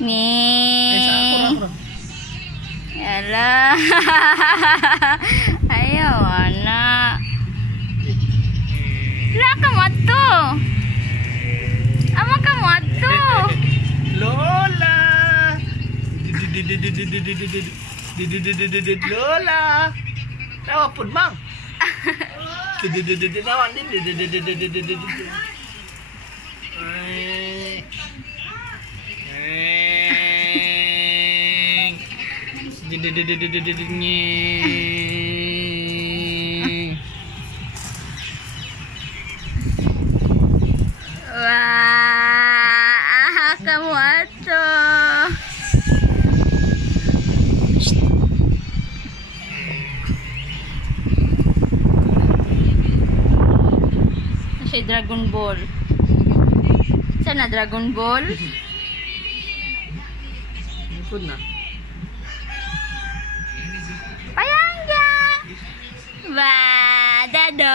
Ning. Yala. Ayaw, anak. La ka mato. Ama ka mato. Lola. Lola. Tawa pud mang. Tawa din. Wah, kamu ato. Siya Dragon Ball. Sana Dragon Ball? Ikut na. Payangga. Ba, dado.